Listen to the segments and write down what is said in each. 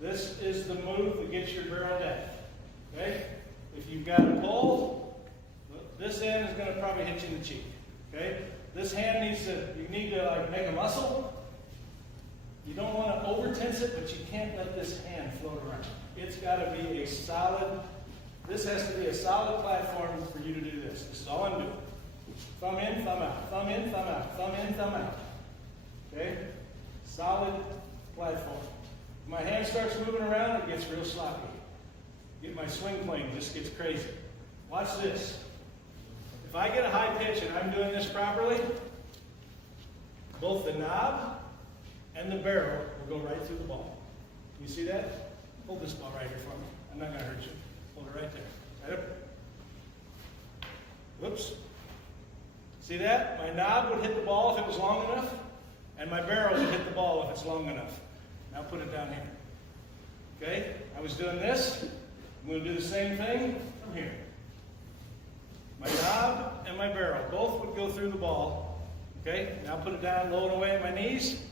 This is the move that gets your barrel down. Okay? If you've got a pull, this end is going to probably hit you in the cheek. Okay? This hand you need to like make a muscle. You don't want to over tense it, but you can't let this hand float around. It's got to be a solid, this has to be a solid platform for you to do this. This is all I'm doing. Thumb in, thumb out, thumb in, thumb out, thumb in, thumb out. Okay? Solid platform. My hand starts moving around, it gets real sloppy. Get my swing plane, just gets crazy. Watch this. If I get a high pitch and I'm doing this properly, both the knob and the barrel will go right through the ball. You see that? Hold this ball right here for me. I'm not going to hurt you. Hold it right there. Right up. Whoops. See that? My knob would hit the ball if it was long enough, and my barrel would hit the ball if it's long enough. Now put it down here. Okay? I was doing this. I'm going to do the same thing from here. My knob and my barrel both would go through the ball. Okay? Now put it down, low and away at my knees.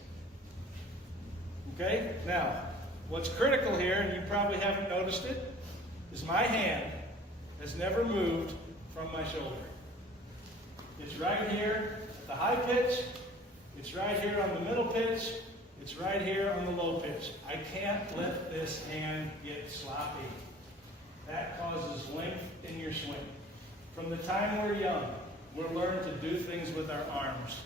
Okay? Now, what's critical here, and you probably haven't noticed it, is my hand has never moved from my shoulder. It's right here at the high pitch. It's right here on the middle pitch. It's right here on the low pitch. I can't let this hand get sloppy. That causes length in your swing. From the time we're young, we're learned to do things with our arms.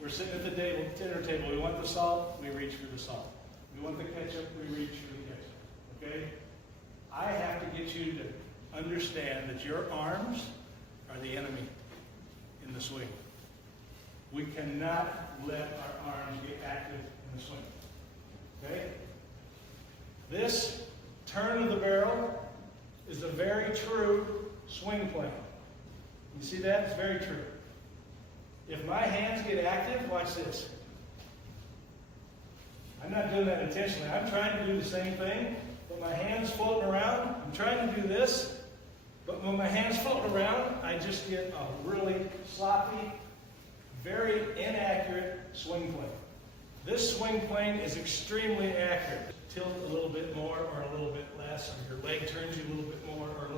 We're sitting at the dinner table. We want the salt, we reach for the salt. We want the ketchup, we reach for the ketchup. Okay? I have to get you to understand that your arms are the enemy in the swing. We cannot let our arms get active in the swing. Okay? This turn of the barrel is a very true swing plane. You see that? It's very true. If my hands get active, watch this. I'm not doing that intentionally. I'm trying to do the same thing, but my hand's floating around. I'm trying to do this, but when my hand's floating around, I just get a really sloppy, very inaccurate swing plane. This swing plane is extremely accurate. Tilt a little bit more or a little bit less, or your leg turns you a little bit more or a